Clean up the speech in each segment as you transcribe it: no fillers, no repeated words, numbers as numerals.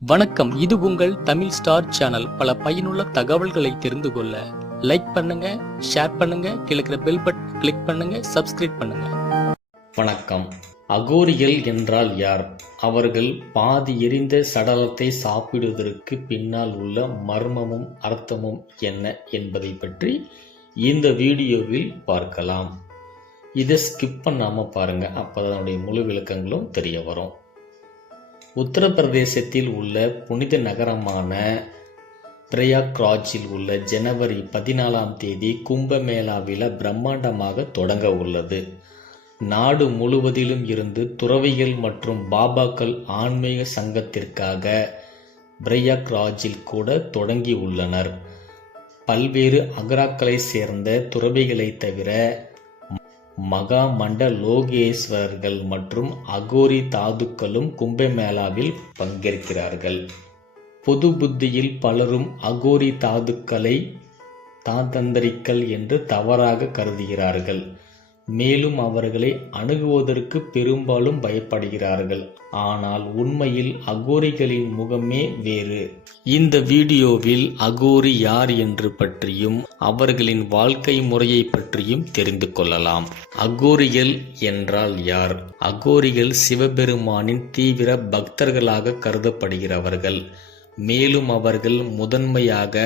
வணக்கம். இது உங்கள் தமிழ் ஸ்டார் சேனல். பல பயனுள்ள தகவல்களை தெரிந்து கொள்ள லைக் பண்ணுங்க, ஷேர் பண்ணுங்க, கீழே பெல் பட்டன் கிளிக் பண்ணுங்க, சப்ஸ்கிரைப் பண்ணுங்க. வணக்கம். அகோரிகள் என்றால் யார்? அவர்கள் பாதி எரிந்த சடலத்தை சாப்பிடுவதற்கு பின்னால் உள்ள மர்மமும் அர்த்தமும் என்ன என்பதை பற்றி இந்த வீடியோவில் பார்க்கலாம். இதை ஸ்கிப் பண்ணாம பாருங்க, அப்பதான் அதனுடைய முழு விளக்கங்களும் தெரிய வரும். உத்தரப்பிரதேசத்தில் உள்ள புனித நகரமான பிரயாக்ராஜில் உள்ள ஜனவரி 14ஆம் தேதி கும்பமேளா விழா பிரம்மாண்டமாக தொடங்க உள்ளது. நாடு முழுவதிலும் இருந்து துறவிகள் மற்றும் பாபாக்கள் ஆன்மீக சங்கத்திற்காக பிரயாக்ராஜில் கூட தொடங்கி உள்ளனர். பல்வேறு அகராக்களை சேர்ந்த துறவிகளை தவிர மகா மண்டலோகேஸ்வரர்கள் மற்றும் அகோரி தாதுக்களும் கும்பமேளாவில் பங்கேற்கிறார்கள். பொது புத்தியில் பலரும் அகோரி தாதுக்களை தாந்தந்திரிகள் என்று தவறாக கருதுகிறார்கள். மேலும் அவர்களை அணுகுவதற்கு பெரும்பாலும் பயப்படுகிறார்கள். ஆனால் உண்மையில் அகோரிகளின் முகமே வேறு. இந்த வீடியோவில் அகோரி யார் என்று பற்றியும் அவர்களின் வாழ்க்கை முறையை பற்றியும் தெரிந்து கொள்ளலாம். அகோரிகள் என்றால் யார்? அகோரிகள் சிவபெருமானின் தீவிர பக்தர்களாக கருதப்படுகிறவர்கள். மேலும் அவர்கள் முதன்மையாக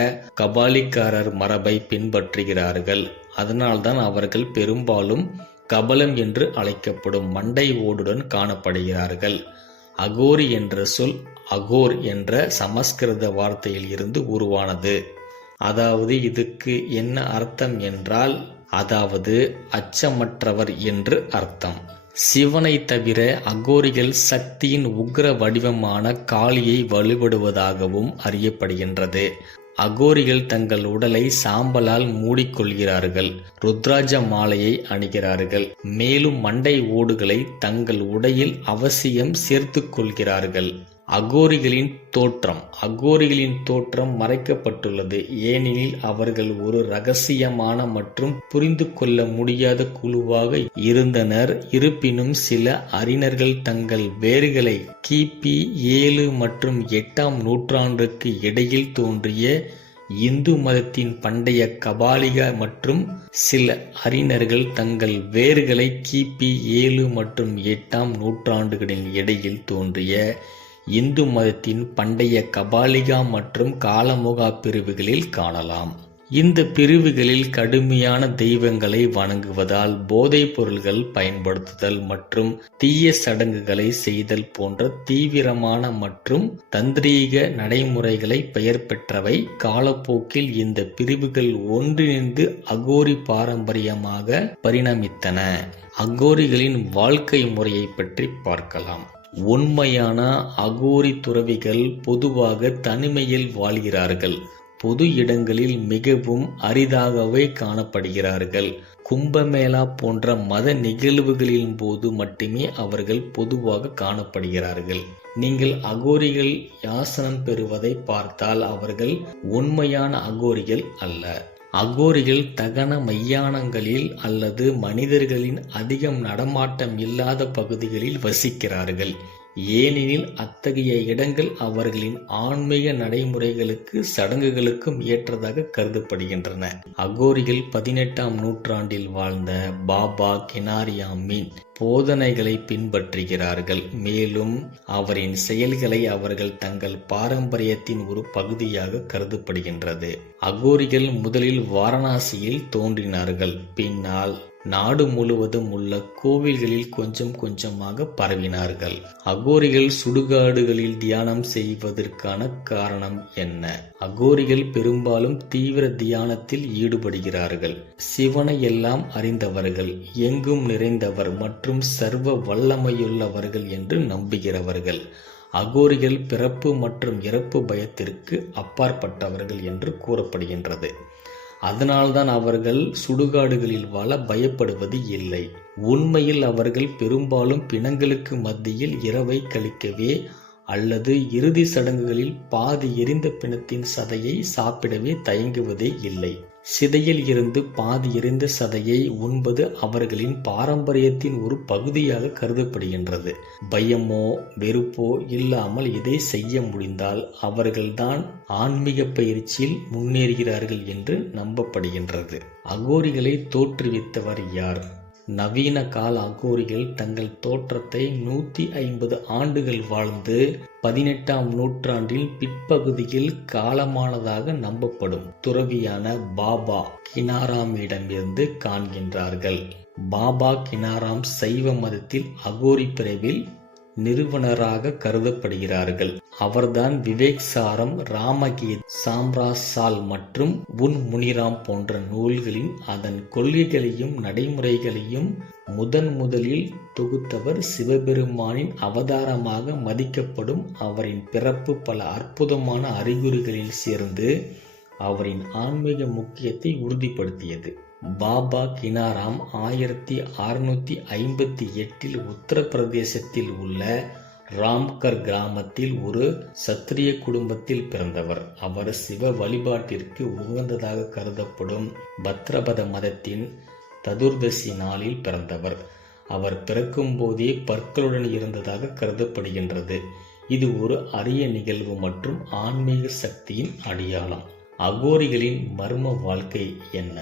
கபாலிக்காரர் மரபை பின்பற்றுகிறார்கள். அதனால்தான் அவர்கள் பெரும்பாலும் கபலம் என்று அழைக்கப்படும் மண்டை ஓடுடன் காணப்படுகிறார்கள். அகோரி என்ற சொல் அகோர் என்ற சமஸ்கிருத வார்த்தையில் இருந்து உருவானது. அதாவது இதுக்கு என்ன அர்த்தம் என்றால், அதாவது அச்சமற்றவர் என்று அர்த்தம். சிவனை தவிர அகோரிகள் சக்தியின் உக்ர வடிவமான காளியை வழிபடுவதாகவும் அறியப்படுகின்றது. அகோரிகள் தங்கள் உடலை சாம்பலால் மூடிக்கொள்கிறார்கள். ருத்ராஜ மாலையை அணிகிறார்கள். மேலும் மண்டை ஓடுகளை தங்கள் உடையில் அவசியம் சேர்த்து கொள்கிறார்கள். அகோரிகளின் தோற்றம் மறைக்கப்பட்டுள்ளது. ஏனெனில் அவர்கள் ஒரு இரகசியமான மற்றும் புரிந்து கொள்ள முடியாத குழுவாக இருந்தனர். இருப்பினும் சில அறிஞர்கள் தங்கள் வேர்களை கிபி 7 மற்றும் 8ஆம் நூற்றாண்டுக்கு இடையில் தோன்றிய இந்து மதத்தின் பண்டைய கபாலிக மற்றும் சில அறிஞர்கள் தங்கள் வேர்களை கிபி 7 மற்றும் 8ஆம் நூற்றாண்டுகளின் இடையில் தோன்றிய இந்து மதத்தின் பண்டைய கபாலிகா மற்றும் காலமுகா பிரிவுகளில் காணலாம். இந்த பிரிவுகளில் கடுமையான தெய்வங்களை வணங்குவதால் போதைப் பொருள்கள் பயன்படுத்துதல் மற்றும் தீய சடங்குகளை செய்தல் போன்ற தீவிரமான மற்றும் தந்திரீக நடைமுறைகளை பெயர் பெற்றவை. காலப்போக்கில் இந்த பிரிவுகள் ஒன்றிணைந்து அகோரி பாரம்பரியமாக பரிணமித்தன. அகோரிகளின் வாழ்க்கை முறையை பற்றி பார்க்கலாம். உண்மையான அகோரி துறவிகள் பொதுவாக தனிமையில் வாழ்கிறார்கள். பொது இடங்களில் மிகவும் அரிதாகவே காணப்படுகிறார்கள். கும்பமேளா போன்ற மத நிகழ்வுகளின் போது மட்டுமே அவர்கள் பொதுவாக காணப்படுகிறார்கள். நீங்கள் அகோரிகள் யாசனம் பெறுவதை பார்த்தால் அவர்கள் உண்மையான அகோரிகள் அல்ல. அகோரிகள் தகன மையானங்களில் அல்லது மனிதர்களின் அதிகம் நடமாட்டம் இல்லாத பகுதிகளில் வசிக்கிறார்கள். ஏனெனில் அத்தகைய இடங்கள் அவர்களின் ஆன்மீக நடைமுறைகளுக்கு சடங்குகளுக்கும் ஏற்றதாக கருதப்படுகின்றன. அகோரிகள் 18ஆம் நூற்றாண்டில் வாழ்ந்த பாபா கெனாரியாமின் போதனைகளை பின்பற்றுகிறார்கள். மேலும் அவரின் செயல்களை அவர்கள் தங்கள் பாரம்பரியத்தின் ஒரு பகுதியாக கருதப்படுகின்றது. அகோரிகள் முதலில் வாரணாசியில் தோன்றினார்கள். பின்னால் நாடு முழுவதும் உள்ள கோவில்களில் கொஞ்சம் கொஞ்சமாக பரவினார்கள். அகோரிகள் சுடுகாடுகளில் தியானம் செய்வதற்கான காரணம் என்ன? அகோரிகள் பெரும்பாலும் தீவிர தியானத்தில் ஈடுபடுகிறார்கள். சிவனை எல்லாம் அறிந்தவர்கள், எங்கும் நிறைந்தவர் மற்றும் சர்வ வல்லமையுள்ளவர்கள் என்று நம்புகிறவர்கள். அகோரிகள் பிறப்பு மற்றும் இறப்பு பயத்திற்கு அப்பாற்பட்டவர்கள் என்று கூறப்படுகின்றது. அதனால்தான் அவர்கள் சுடுகாடுகளில் வாழ பயப்படுவது இல்லை. உண்மையில் அவர்கள் பெரும்பாலும் பிணங்களுக்கு மத்தியில் இரவை கழிக்கவே அல்லது இறுதி சடங்குகளில் பாதி எரிந்த பிணத்தின் சதையை சாப்பிடவே தயங்குவதே இல்லை. சிதையில் இருந்து பாதி எரிந்த சதையை உண்பது அவர்களின் பாரம்பரியத்தின் ஒரு பகுதியாக கருதப்படுகின்றது. பயமோ வெறுப்போ இல்லாமல் இதை செய்ய முடிந்தால் அவர்கள்தான் ஆன்மீக பயிற்சியில் முன்னேறுகிறார்கள் என்று நம்பப்படுகின்றது. அகோரிகளை தோற்றுவித்தவர் யார்? நவீன கால அகோரிகள் தங்கள் தோற்றத்தை 150 ஆண்டுகள் வாழ்ந்து 18ஆம் நூற்றாண்டில் பிற்பகுதியில் காலமானதாக நம்பப்படும் துறவியான பாபா கினாராமிடமிருந்து காண்கின்றார்கள். பாபா கினாராம் சைவ மதத்தில் அகோரி பிரிவில் நிறுவனராக கருதப்படுகிறார்கள். அவர்தான் விவேக் சாரம், ராமகீத், சாம்ராசால் மற்றும் உன் முனிராம் போன்ற நூல்களின் அதன் கொள்கைகளையும் நடைமுறைகளையும் முதலில் தொகுத்தவர். சிவபெருமானின் அவதாரமாக மதிக்கப்படும் அவரின் பிறப்பு பல அற்புதமான அறிகுறிகளில் சேர்ந்து அவரின் ஆன்மீக முக்கியத்தை உறுதிப்படுத்தியது. பாபா கினாராம் 1658 உத்தரப்பிரதேசத்தில் உள்ள ராம்கர் கிராமத்தில் ஒரு சத்திரிய குடும்பத்தில் பிறந்தவர். அவர் சிவ வழிபாட்டிற்கு உகந்ததாக கருதப்படும் பத்ரபத மதத்தின் சதுர்தசி நாளில் பிறந்தவர். அவர் பிறக்கும் போதே பற்களுடன் இருந்ததாக கருதப்படுகின்றது. இது ஒரு அரிய நிகழ்வு மற்றும் ஆன்மீக சக்தியின் அடையாளம். அகோரிகளின் மர்ம வாழ்க்கை என்ன?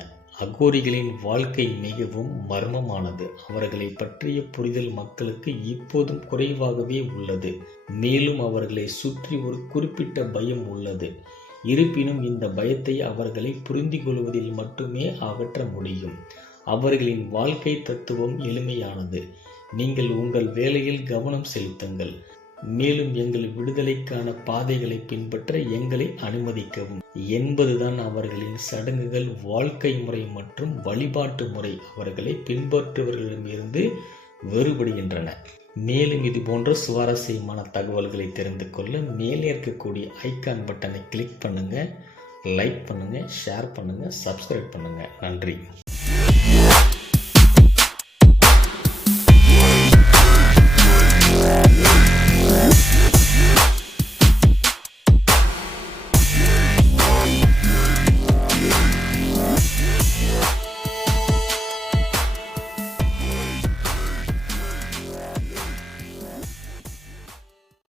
அகோரிகளின் வாழ்க்கை மிகவும் மர்மமானது. அவர்களை பற்றிய புரிதல் மக்களுக்கு இப்போதும் குறைவாகவே உள்ளது. மேலும் அவர்களை சுற்றி ஒரு குறிப்பிட்ட பயம் உள்ளது. இருப்பினும் இந்த பயத்தை அவர்களை புரிந்து கொள்வதில் மட்டுமே அகற்ற முடியும். அவர்களின் வாழ்க்கை தத்துவம் எளிமையானது. நீங்கள் உங்கள் வேலையில் கவனம் செலுத்துங்கள், மேலும் எங்கள் விடுதலைக்கான பாதைகளை பின்பற்ற எங்களை அனுமதிக்கவும் என்பதுதான் அவர்களின் சடங்குகள். வாழ்க்கை முறை மற்றும் வழிபாட்டு முறை அவர்களை பின்பற்றுபவர்களிடமிருந்து வேறுபடுகின்றன. மேலும் இது போன்ற சுவாரஸ்யமான தகவல்களை தெரிந்து கொள்ள மேலே இருக்கக்கூடிய ஐகான் பட்டனை கிளிக் பண்ணுங்க, லைக் பண்ணுங்க, ஷேர் பண்ணுங்க, சப்ஸ்கிரைப் பண்ணுங்க. நன்றி.